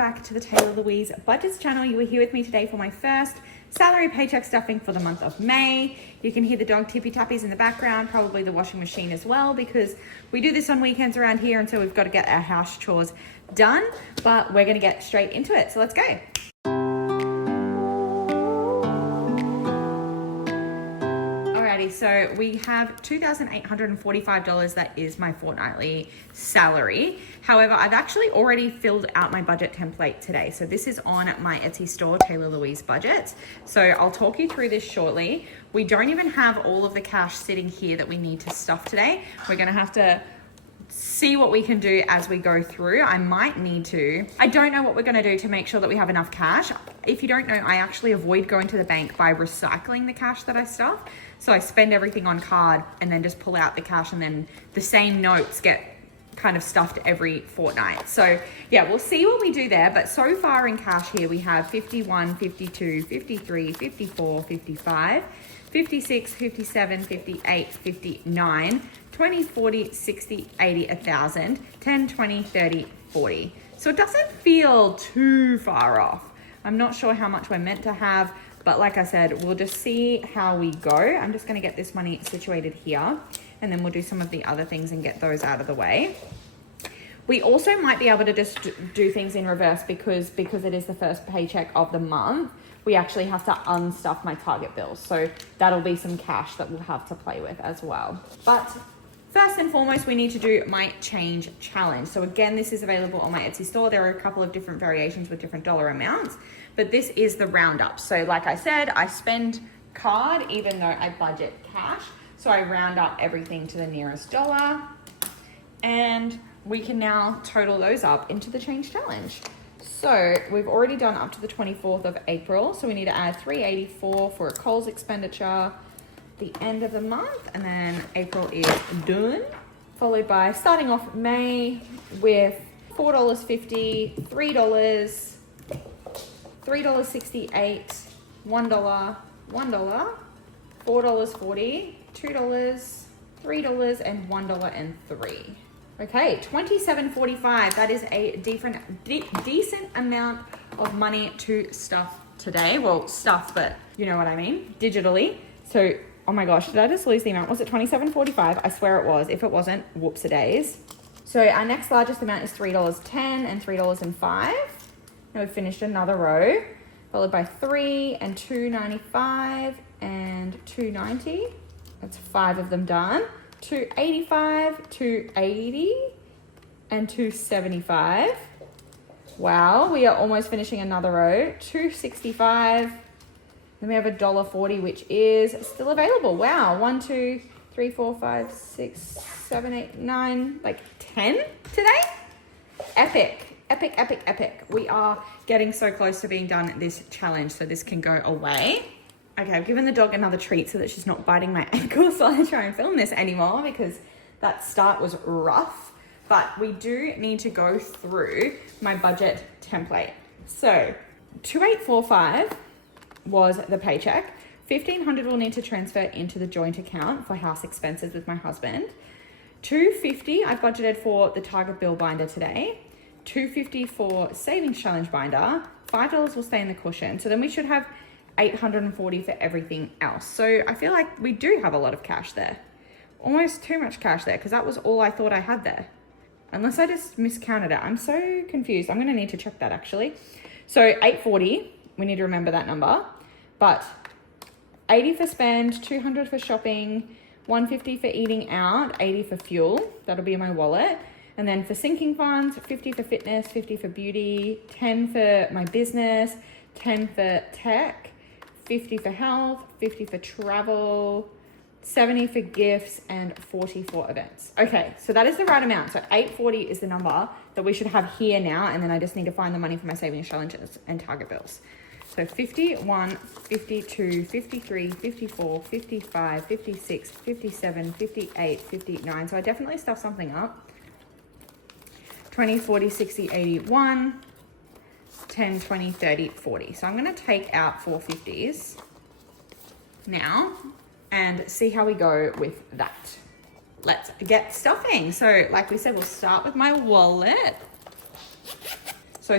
back to the Taylah Louise Budgets channel. You are here with me today for my first salary paycheck stuffing for the month of May. You can hear the dog tippy tappies in the background, probably the washing machine as well, because we do this on weekends around here, and so we've got to get our house chores done, but we're going to get straight into it. So let's go. So we have $2,845. That is my fortnightly salary. However, I've actually already filled out my budget template today. So this is on my Etsy store, Taylah Louise Budgets. So I'll talk you through this shortly. We don't even have all of the cash sitting here that we need to stuff today. We're going to have to see what we can do as we go through. I might need to. I don't know what we're going to do to make sure that we have enough cash. If you don't know, I actually avoid going to the bank by recycling the cash that I stuff. So I spend everything on card and then just pull out the cash, and then the same notes get kind of stuffed every fortnight. So yeah, we'll see what we do there. But so far in cash here, we have 51, 52, 53, 54, 55, 56, 57, 58, 59, 20, 40, 60, 80, 1,000, 10, 20, 30, 40. So it doesn't feel too far off. I'm not sure how much we're meant to have, but like I said, we'll just see how we go. I'm just gonna get this money situated here, and then we'll do some of the other things and get those out of the way. We also might be able to just do things in reverse because it is the first paycheck of the month. We actually have to unstuff my target bills. So that'll be some cash that we'll have to play with as well. But first and foremost, we need to do my change challenge. So again, this is available on my Etsy store. There are a couple of different variations with different dollar amounts, but this is the roundup. So like I said, I spend card even though I budget cash. So I round up everything to the nearest dollar, and we can now total those up into the change challenge. So we've already done up to the 24th of April. So we need to add $384 for a Coles expenditure, the end of the month, and then April is done, followed by starting off May with $4.50, $3, $3.68, $1, $1, $4.40, $2, $3, and $1.03. Okay, $27.45. That is a decent amount of money to stuff today. Well, stuff, but you know what I mean, digitally. So, oh my gosh, did I just lose the amount? Was it $27.45? I swear it was. If it wasn't, whoops-a-days. So our next largest amount is $3.10 and $3.05. Now we've finished another row, followed by $3 and $2.95 and $2.90. That's 5 of them done. $2.85, $2.80, and $2.75. Wow, we are almost finishing another row. $2.65. Then we have $1.40, which is still available. Wow, 1, 2, 3, 4, 5, 6, 7, 8, 9, like 10 today. Epic, epic, epic, epic. We are getting so close to being done this challenge, so this can go away. Okay, I've given the dog another treat so that she's not biting my ankles while I try and film this anymore, because that start was rough. But we do need to go through my budget template. So $2,845 was the paycheck. $1,500 will need to transfer into the joint account for house expenses with my husband. $250 I've budgeted for the Target bill binder today. $250 for savings challenge binder. $5 will stay in the cushion. So then we should have $840 for everything else. So I feel like we do have a lot of cash there. Almost too much cash there, because that was all I thought I had there. Unless I just miscounted it. I'm so confused. I'm gonna need to check that actually. So $840, we need to remember that number. But $80 for spend, $200 for shopping, $150 for eating out, $80 for fuel. That'll be in my wallet. And then for sinking funds, $50 for fitness, $50 for beauty, $10 for my business, $10 for tech, $50 for health, $50 for travel, $70 for gifts, and $40 for events. Okay, so that is the right amount. So $840 is the number that we should have here now, and then I just need to find the money for my savings challenges and Target bills. So 51, 52, 53, 54, 55, 56, 57, 58, 59. So I definitely stuffed something up. 20, 40, 60, 81. 10, 20, 30, 40. So I'm going to take out 450s now and see how we go with that. Let's get stuffing. So like we said, we'll start with my wallet. So So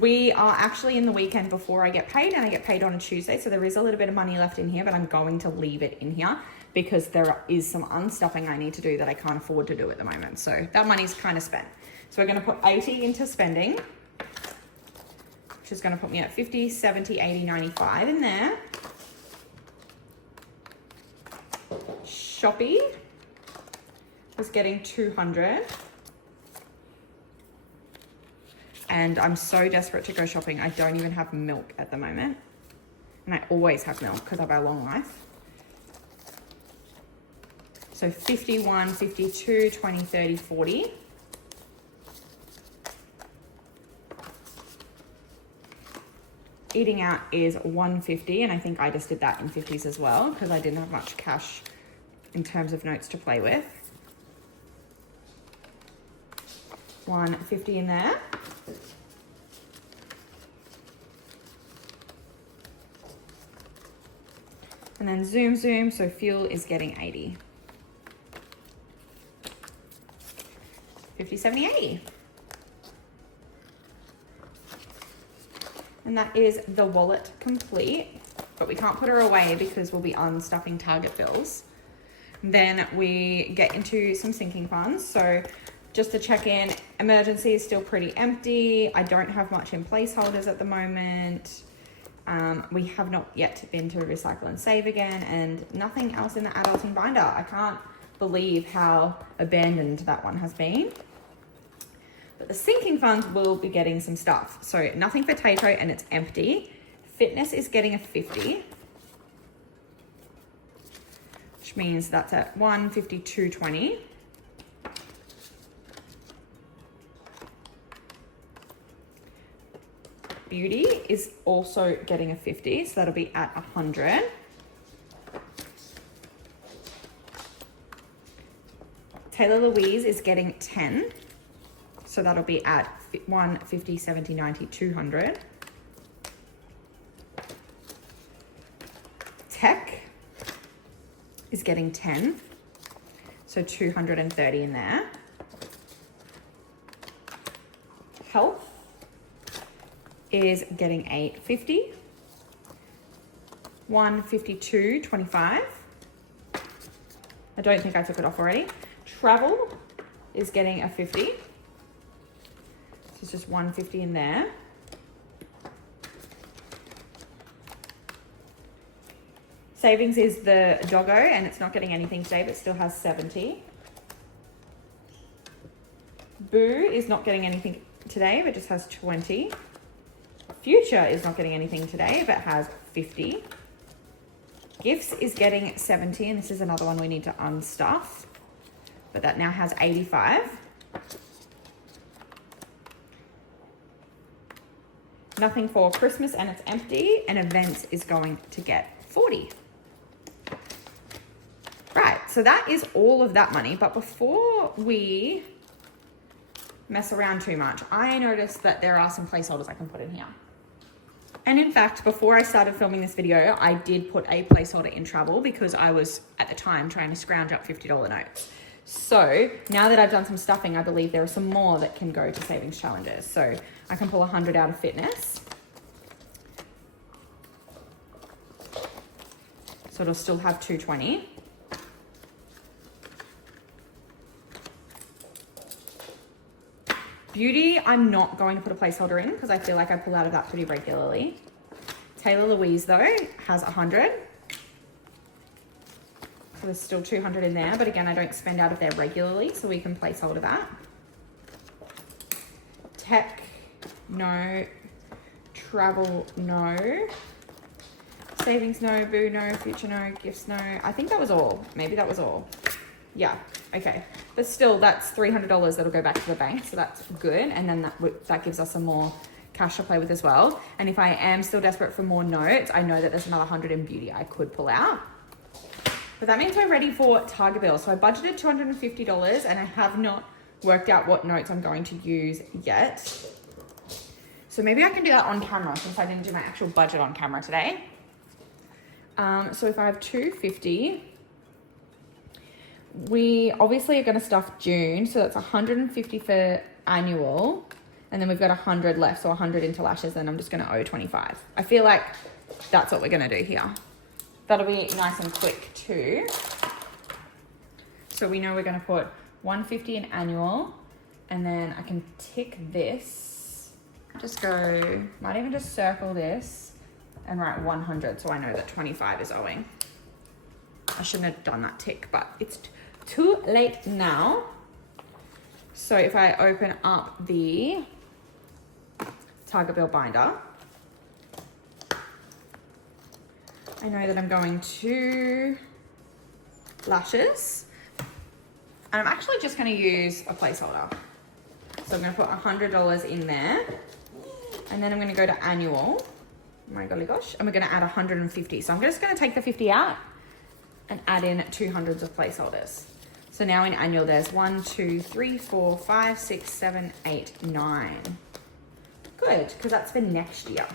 we are actually in the weekend before I get paid, and I get paid on a Tuesday. So there is a little bit of money left in here, but I'm going to leave it in here because there is some unstuffing I need to do that I can't afford to do at the moment. So that money's kind of spent. So we're going to put 80 into spending, which is going to put me at 50, 70, 80, 95 in there. Shopee is getting 200. And I'm so desperate to go shopping. I don't even have milk at the moment. And I always have milk because I have a long life. So 51, 52, 20, 30, 40. Eating out is 150, and I think I just did that in 50s as well because I didn't have much cash in terms of notes to play with. 150 in there. And then zoom, so fuel is getting 80. 50, 70, 80. And that is the wallet complete, but we can't put her away because we'll be unstuffing Target bills. Then we get into some sinking funds. So just to check in, emergency is still pretty empty. I don't have much in placeholders at the moment. We have not yet been to recycle and save again, and nothing else in the adulting binder. I can't believe how abandoned that one has been. But the sinking funds will be getting some stuff. So nothing for Tato, and it's empty. Fitness is getting a 50, which means that's at 152.20. Beauty is also getting a 50, so that'll be at 100. Taylah Louise is getting 10, so that'll be at 150, 70, 90, 200. Tech is getting 10, so 230 in there. Health is getting 850, 152.25. I don't think I took it off already. Travel is getting a 50. So it's just 150 in there. Savings is the doggo, and it's not getting anything today, but still has 70. Boo is not getting anything today, but just has 20. Future is not getting anything today, but has 50. Gifts is getting 70, and this is another one we need to unstuff, but that now has 85. Nothing for Christmas, and it's empty, and events is going to get 40. Right, so that is all of that money, but before we mess around too much, I noticed that there are some placeholders I can put in here. And in fact, before I started filming this video, I did put a placeholder in travel because I was at the time trying to scrounge up $50 notes. So now that I've done some stuffing, I believe there are some more that can go to savings challenges. So I can pull 100 out of fitness. So it'll still have 220. Beauty, I'm not going to put a placeholder in because I feel like I pull out of that pretty regularly. Taylah Louise, though, has 100. So there's still 200 in there, but again, I don't spend out of there regularly, so we can placeholder that. Tech, no. Travel, no. Savings, no. Boo, no. Future, no. Gifts, no. I think that was all. Maybe that was all. Yeah, okay. But still, that's $300 that'll go back to the bank, so that's good. And then that gives us some more cash to play with as well. And if I am still desperate for more notes, I know that there's another 100 in beauty I could pull out. But that means we're ready for Target bills. So I budgeted $250, and I have not worked out what notes I'm going to use yet. So maybe I can do that on camera since I didn't do my actual budget on camera today. So if I have $250, we obviously are going to stuff June, so that's $150 for annual, And then we've got 100 left, so 100 into lashes, and I'm just gonna owe 25. I feel like that's what we're gonna do here. That'll be nice and quick too. So we know we're gonna put 150 in annual, and then I can tick this. Just go, might even just circle this and write 100 so I know that 25 is owing. I shouldn't have done that tick, but it's too late now. So if I open up the Target bill binder, I know that I'm going to lashes, and I'm actually just going to use a placeholder. So I'm going to put $100 in there, and then I'm going to go to annual. Oh my golly gosh, and we're going to add 150. So I'm just going to take the 50 out and add in 200s of placeholders. So now in annual, there's 1, 2, 3, 4, 5, 6, 7, 8, 9. Good, because that's for next year.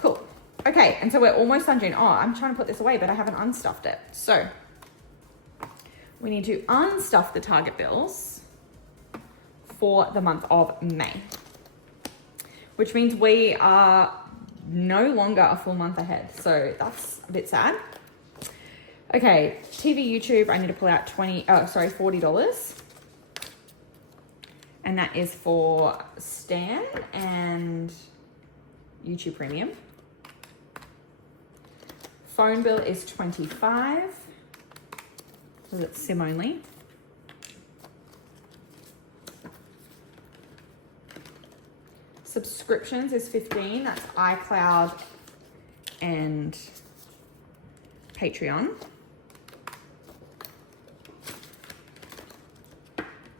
Cool. Okay, and so we're almost done June. Oh, I'm trying to put this away, but I haven't unstuffed it. So we need to unstuff the Target bills for the month of May, which means we are no longer a full month ahead. So that's a bit sad. Okay, TV, YouTube, I need to pull out $40. And that is for Stan and YouTube Premium. Phone bill is $25, because it's SIM only. Subscriptions is $15, that's iCloud and Patreon.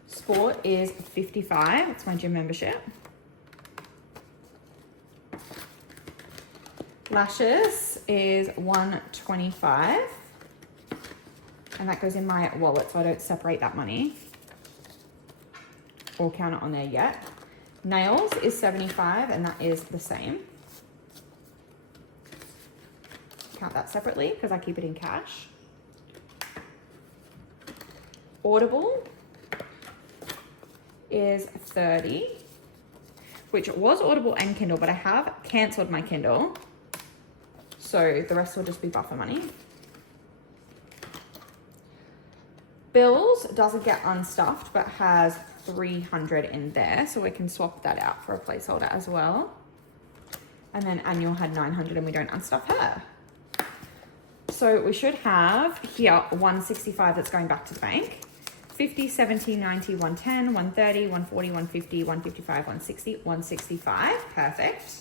Sport is $55, it's my gym membership. Lashes is $125, and that goes in my wallet, so I don't separate that money or count it on there yet. Nails is $75, and that is the same. Count that separately because I keep it in cash. Audible is $30, which was Audible and Kindle, but I have cancelled my Kindle, so the rest will just be buffer money. Bills doesn't get unstuffed, but has 300 in there, so we can swap that out for a placeholder as well. And then annual had 900, and we don't unstuff her. So we should have here 165 that's going back to the bank. 50, 70, 90, 110, 130, 140, 150, 155, 160, 165. Perfect.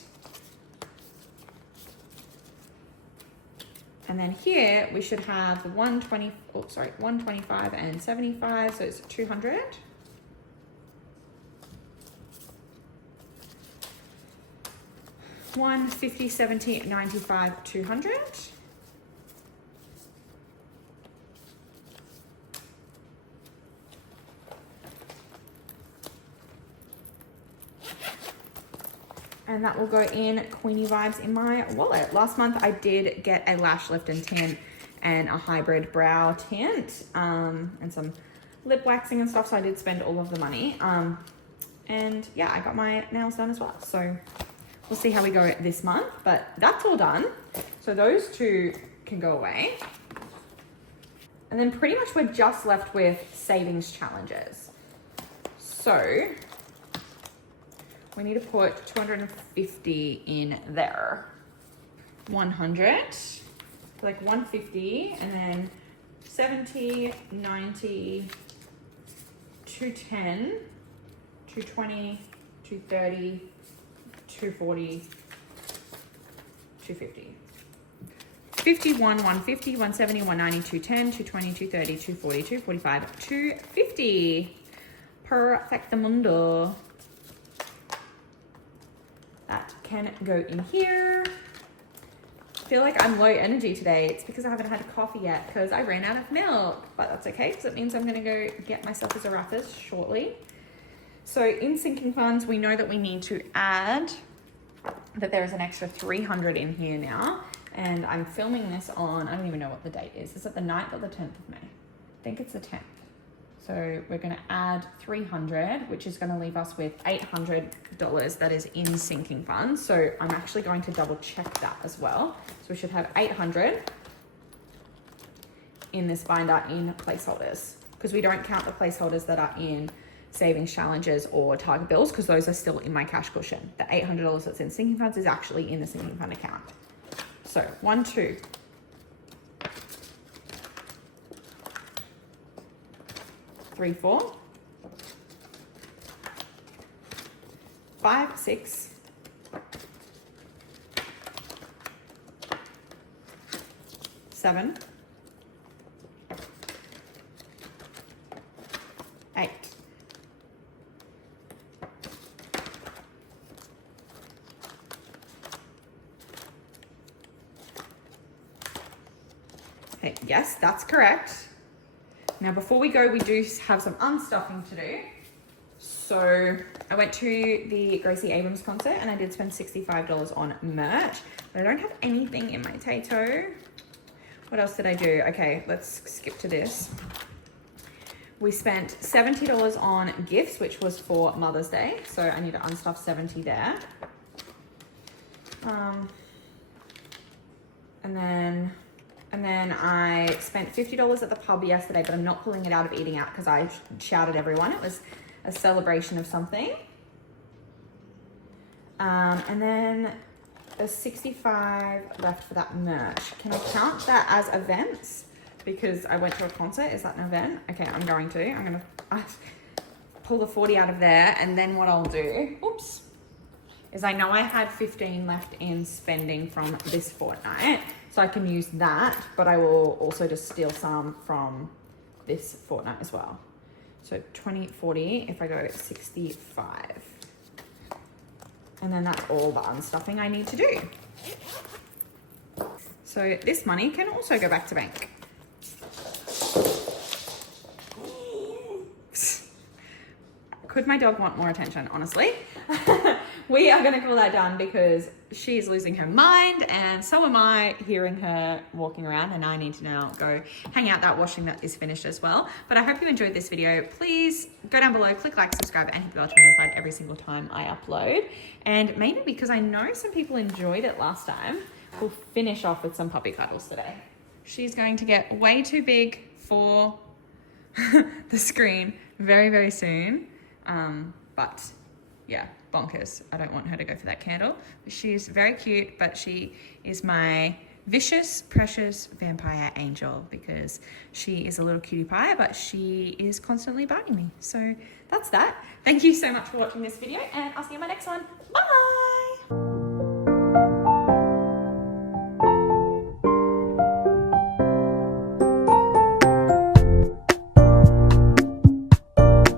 And then here we should have 125 and 75, so it's 200. One 50, 70, 95, 200. And that will go in Queenie Vibes in my wallet. Last month I did get a lash lift and tint and a hybrid brow tint and some lip waxing and stuff, so I did spend all of the money. And yeah, I got my nails done as well. So we'll see how we go this month, but that's all done. So those two can go away. And then pretty much we're just left with savings challenges. So we need to put 250 in there. 100, like 150, and then 70, 90, 210, 220, 230, 240, 250. 51, 150, 170, 190, 210, 220, 230, 240, 245, 250. Perfectamundo. That can go in here. I feel like I'm low energy today. It's because I haven't had coffee yet because I ran out of milk, but that's okay because it means I'm gonna go get myself a Zarrafas shortly. So in sinking funds, we know that we need to add that there is an extra 300 in here now. And I'm filming this on, I don't even know what the date is. Is it the 9th or the 10th of May? I think it's the 10th. So we're going to add 300, which is going to leave us with $800 that is in sinking funds. So I'm actually going to double check that as well. So we should have 800 in this binder in placeholders, because we don't count the placeholders that are in savings challenges or target bills, because those are still in my cash cushion. The $800 that's in sinking funds is actually in the sinking fund account. So 1, 2. 3, 4, 5, 6, 7, 8. Okay, yes, that's correct. Now, before we go, we do have some unstuffing to do. So I went to the Gracie Abrams concert and I did spend $65 on merch, but I don't have anything in my Tato. What else did I do? Okay, let's skip to this. We spent $70 on gifts, which was for Mother's Day. So I need to unstuff 70 there. And then I spent $50 at the pub yesterday, but I'm not pulling it out of eating out because I shouted everyone. It was a celebration of something. And then there's 65 left for that merch. Can I count that as events? Because I went to a concert. Is that an event? Okay, I'm going to pull the 40 out of there. And then what I'll do, oops, is I know I had 15 left in spending from this fortnight. So I can use that, but I will also just steal some from this fortnight as well. So 20, 40, if I go 65. And then that's all the unstuffing I need to do. So this money can also go back to bank. Could my dog want more attention, honestly? We are gonna call that done because she is losing her mind and so am I, hearing her walking around, and I need to now go hang out that washing that is finished as well. But I hope you enjoyed this video. Please go down below, click like, subscribe, and hit the bell to be notified every single time I upload. And maybe because I know some people enjoyed it last time, we'll finish off with some puppy cuddles today. She's going to get way too big for the screen very, very soon. But yeah, bonkers. I don't want her to go for that candle. She's very cute, but she is my vicious, precious vampire angel because she is a little cutie pie, but she is constantly biting me. So that's that. Thank you so much for watching this video, and I'll see you in my next one. Bye!